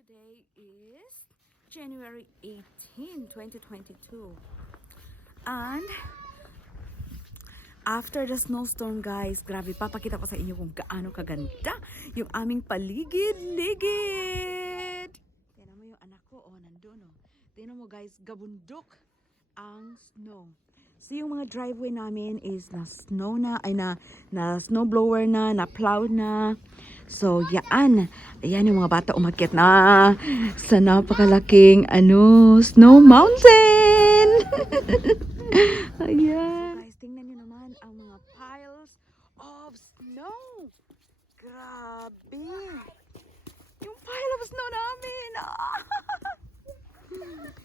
today is January 18, 2022. And after the snowstorm, guys, grabe, papakita ko sa inyo kung gaano kaganda yung aming paligid-ligid. Tingnan mo yung anak ko, oh, nandun, oh. Tingnan mo, guys, gabundok ang snow. So yung mga driveway namin is na snow na, ay na snow blower na plowed na. So yan, ayan yung mga bata umakyat na sa napakalaking snow mountain. Ayan. Guys, tingnan nyo naman ang mga piles of snow. Grabe. Yung pile of snow namin.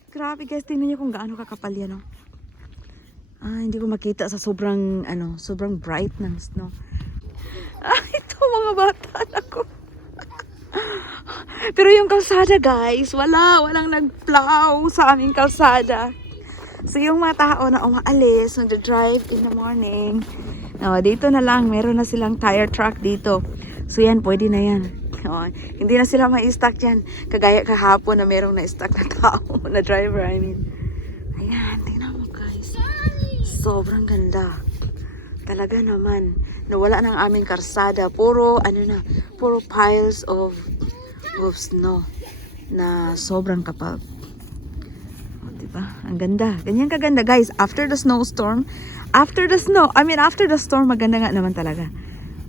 Grabe guys, tingnan nyo kung gaano kakapal yan, oh. Hindi ko makita sa sobrang bright ng snow. Ito mga bata ako. Pero yung kalsada, guys, walang nag-plow sa aming kalsada. So yung mga tao na umaalis, nag-drive in the morning, dito na lang, meron na silang tire truck dito. So yan, pwede na yan. Hindi na sila ma-stuck yan. Kagaya kahapon na merong na-stuck na tao, na driver, I mean. Ayan, tingnan mo guys. Sobrang ganda. Talaga naman. Nawala ng aming karsada. Puro piles of snow na sobrang kapal. Diba? Ang ganda. Ganyan kaganda, guys. After the storm, maganda nga naman talaga.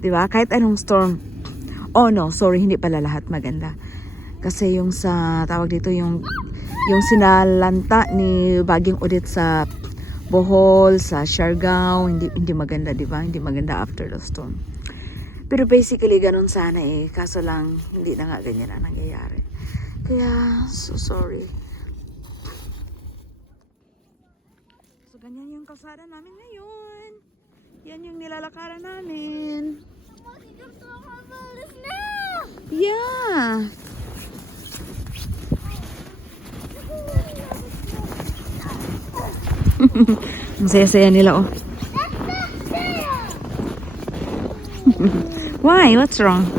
Diba? Kahit anong storm. Oh no, sorry, hindi pala lahat maganda. Kasi yung tawag dito, yung sinalanta ni Baging Udit sa Bohol, sa Siargao, hindi maganda, di ba? Hindi maganda after the storm. Pero basically, ganun sana eh. Kaso lang, hindi na nga ganyan ang nangyayari. Kaya, so sorry. So, ganyan yung kalsada namin ngayon. Yan yung nilalakaran namin. Yeah. Ang saya-saya nila, oh. Why? What's wrong? I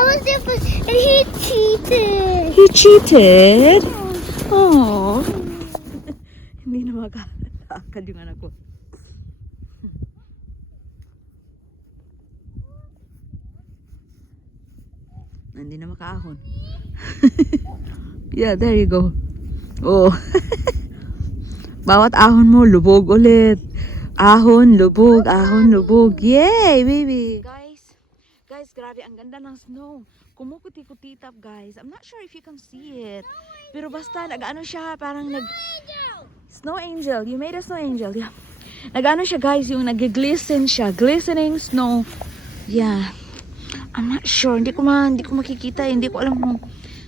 was there and he cheated. He cheated? Oh. Hindi na makalakad yung anak ko. Hindi na makaahon. Yeah, there you go. Oh. Bawat ahon mo, lubog ulit. Ahon, lubog, ahon, lubog. Yay, baby! Guys, grabe, ang ganda ng snow. Kumukuti-kutitap, guys. I'm not sure if you can see it. Pero basta, nag-ano siya, parang Snow angel. You made a snow angel, yeah. Nag-ano siya, guys, yung nag-glisten siya. Glistening snow. Yeah. I'm not sure. Hindi ko makikita. Hindi ko alam kung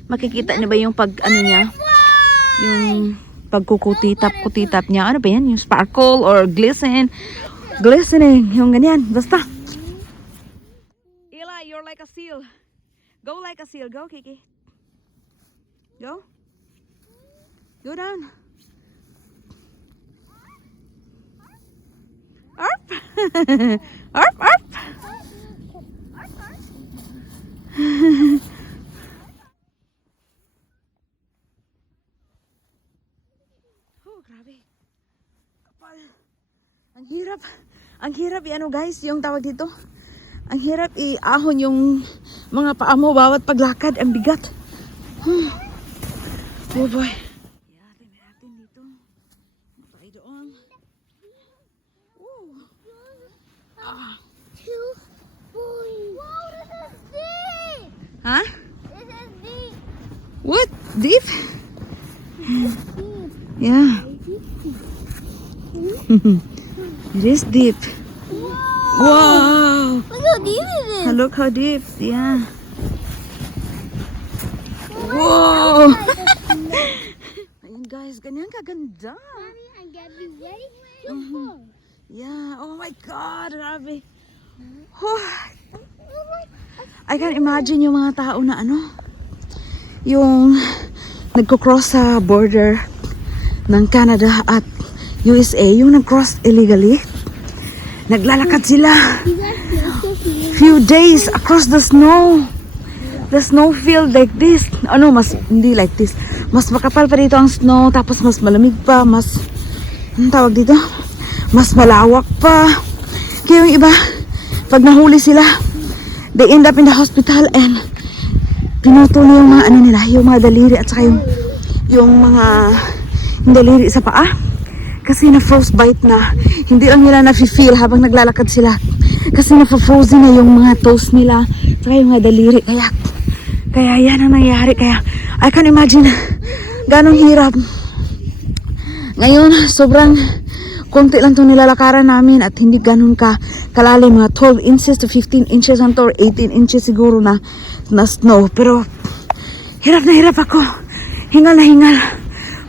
makikita niya ba yung niya. Yung pagkukutitap niya. Ano ba yan? Yung sparkle or glistening. Yung ganyan. Basta. Eli, you're like a seal. Go like a seal. Go, Kiki. Go. Go down. Arp. Arp, arp. Grabe. Kapal. Ang hirap guys, yung tawag dito. Ang hirap i-ahon yung mga paa mo bawat paglakad, ang bigat. Oh boy. Yatin natin dito. Tayo doon. Wow, this is deep. Huh? This is deep. What? Deep? Yeah. It is deep. Wow. Look how deep it is. Look how deep. Yeah. Whoa. Ayan guys, ganyan kaganda. Mommy, I got you ready. Yeah. Oh my God. Grabe. I can imagine yung mga tao na yung nagko-cross sa border ng Canada at USA, yung nag-cross illegally. Naglalakad sila few days across the snow. the snow field like this. Ano, mas hindi like this. Mas makapal pa dito ang snow, tapos mas malamig pa, mas anong tawag dito? Mas malawak pa. Kaya yung iba, pag nahuli sila, they end up in the hospital and pinutol yung mga ano nila, yung mga daliri at saka yung mga daliri sa paa. Kasi na frostbite na, hindi lang nila na-feel habang naglalakad sila. Kasi na-frozen na yung mga toes nila, saka yung mga daliri. Kaya yan ang nangyari. Kaya I can imagine ganong hirap. Ngayon, sobrang konti lang itong nilalakaran namin at hindi ganun kalalim. Mga 12 inches to 15 inches on to, or 18 inches siguro na snow. Pero hirap na hirap ako. Hingal na hingal.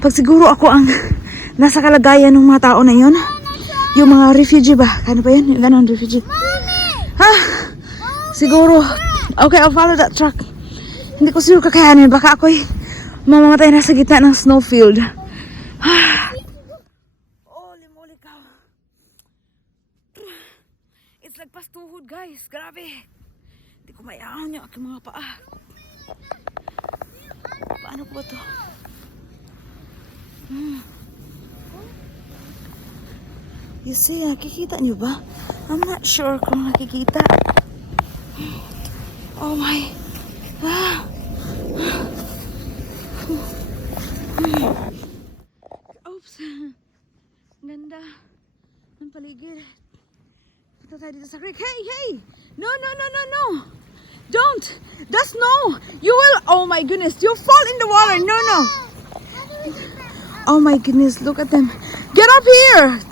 Pag siguro ako ang nasa kalagayan ng mga tao na yun, yung mga refugee ba? Ano ba yan? Yung ganon, refugee. Ha? Siguro. Okay, I'll follow that truck. Hindi ko siguro kakayanin. Baka ako'y mamamatay na sa gitna ng snowfield. Holy cow. It's like pastuhod, guys. Grabe. Hindi ko mayaon yung aking mga paa. Paano ko ba to? You see, nakikita nyo ba? I'm not sure kung nakikita. Oh my. Oops. Ganda ng paligid. Punta tayo dito sa creek. Hey! No! Don't! The snow! You will, oh my goodness, you'll fall in the water. No. Oh my goodness, look at them. Get up here!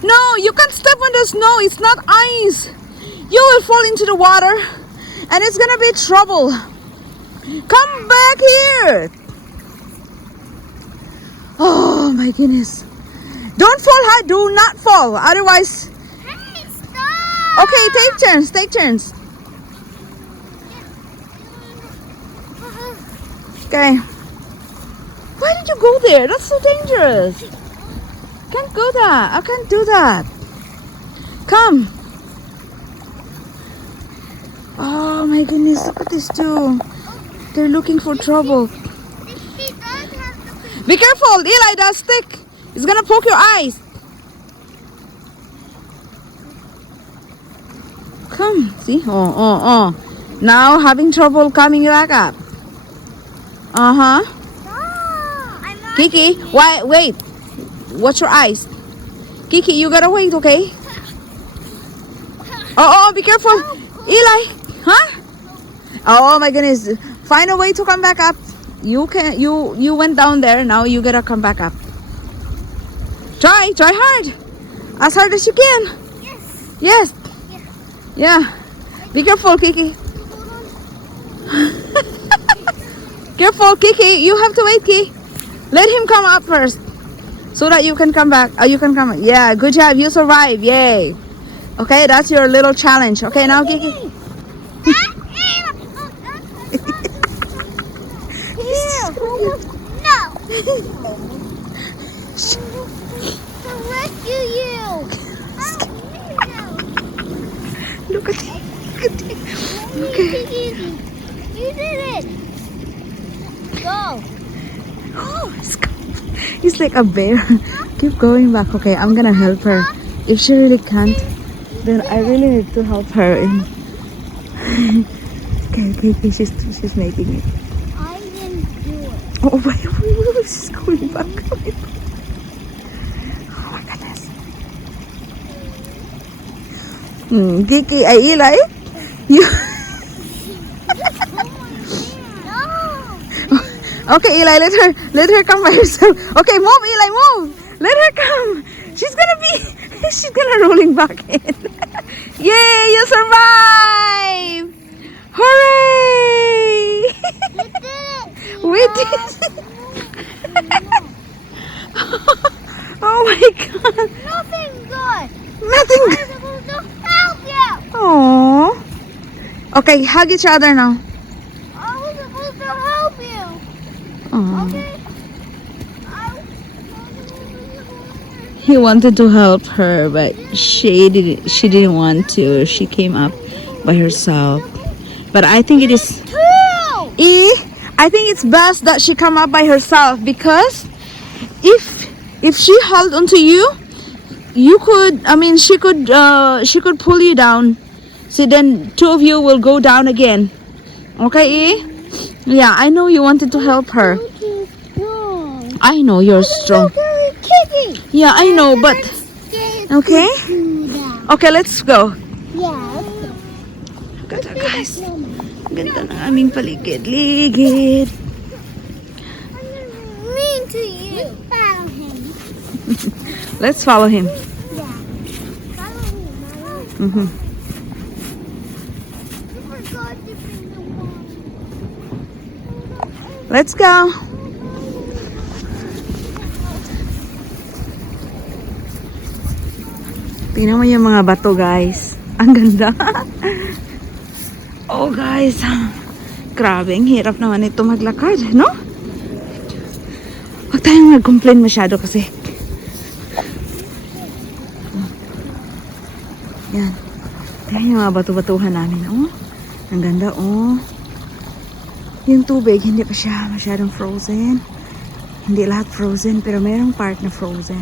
No, you can't step on the snow. It's not ice. You will fall into the water and it's gonna be trouble. Come back here. Oh my goodness. Don't fall high. Do not fall. Otherwise. Hey, stop! Okay, take turns. Okay. Why did you go there? That's so dangerous. Can't go that. I can't do that. Come. Oh my goodness, look at this too. They're looking for trouble. Be careful, Eli, that stick. It's gonna poke your eyes. Come, see? Oh. Now having trouble coming back up. Kiki, why? Wait. Watch your eyes. Kiki, you gotta wait, okay? Oh, be careful. Eli, huh? Oh my goodness. Find a way to come back up. You went down there, now you gotta come back up. Try hard. As hard as you can. Yes. Yeah. Be careful, Kiki. Careful, Kiki. You have to wait, Kiki. Let him come up first. So that you can come back. You can come. Yeah, good job. You survived. Yay. Okay, that's your little challenge. Okay, now Kiki. No. To rescue you. Look at it. Okay. You did it. Go. Oh, he's like a bear. Keep going back. Okay, I'm gonna help her. If she really can't, then I really need to help her. Okay, she's making it. I didn't do it. Oh, wait, she's going back. Oh my goodness. Kiki, Eli, you. No. Okay, Eli, let her come by herself. Okay, move, Eli, move. Let her come. She's gonna rolling back in. Yay, you survived! Hooray! We did it. Oh my God. Nothing good. Nothing. I'm supposed to help you. Oh. Okay, hug each other now. I was supposed to help you. Aw. Okay. He wanted to help her, but she didn't want to. She came up by herself. But I think it is I think it's best that she come up by herself, because if she held onto you, you could, I mean, she could pull you down. So then two of you will go down again. Okay, E? Yeah, I know you wanted to help her. Too strong. I know you're strong. Kitty. Yeah, I know, but okay. Do that. Okay, let's go. Yeah. Ganda, guys. Ganda ng aming paligid-ligid. Mean to you. Follow him. Let's follow him. Yeah. Follow him. Mhm. Let's go. Tingnan mo yung mga bato, guys. Ang ganda. Oh, guys. Grabe, ang hirap naman ito maglakad, no? Huwag tayong mag-complain masyado kasi. Yan. Tingnan yung mga bato-batuhan namin, oh. Ang ganda, oh. Yung tubig, hindi pa siya masyadong frozen. Hindi lahat frozen, pero mayroong part na frozen.